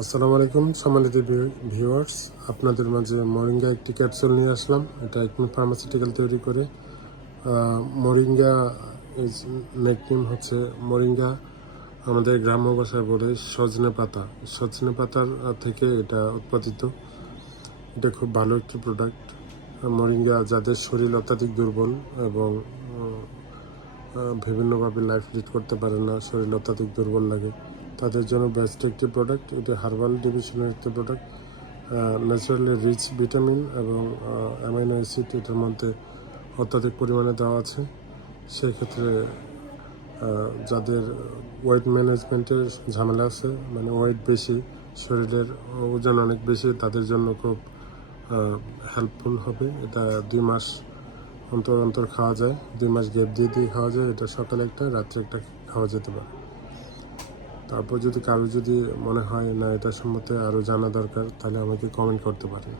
আসসালামু আলাইকুম সম্মানিত ভিউয়ার্স, আপনাদের মাঝে মোরিঙ্গা একটি ক্যাপসুল নিয়ে আসলাম। এটা একমি ফার্মাসিউটিক্যাল তৈরি করে। মোরিঙ্গা ইজ নেম হচ্ছে মোরিঙ্গা, আমাদের গ্রাম্য ভাষায় বলে সজনে পাতা। সজনে পাতার থেকে এটা উৎপাদিত। এটা খুব ভালো একটি প্রোডাক্ট। মোরিঙ্গা যাদের শরীর অত্যাধিক দুর্বল এবং বিভিন্নভাবে লাইফ লিড করতে পারে না, শরীর অত্যাধিক দুর্বল লাগে, তাদের জন্য বেস্ট একটি প্রোডাক্ট। এটা হার্বাল ডিভিশনের একটি প্রোডাক্ট। ন্যাচারালি রিচ ভিটামিন এবং অ্যামাইনো অ্যাসিড এটার মধ্যে অত্যাধিক পরিমাণে দেওয়া আছে। সেক্ষেত্রে যাদের ওয়েট ম্যানেজমেন্টের ঝামেলা আছে, মানে ওয়েট বেশি, শরীরের ওজন অনেক বেশি, তাদের জন্য খুব হেল্পফুল হবে। এটা 2 মাস অন্তর অন্তর খাওয়া যায়, 2 মাস গ্যাপ দিয়ে দিয়ে খাওয়া যায়। এটা সকালে একটা, রাত্রে একটা খাওয়া যেতে পারে। তারপর যদি কারো যদি মনে হয় না এটা সম্বন্ধে আরও জানা দরকার, তাহলে আমাকে কমেন্ট করতে পারেন।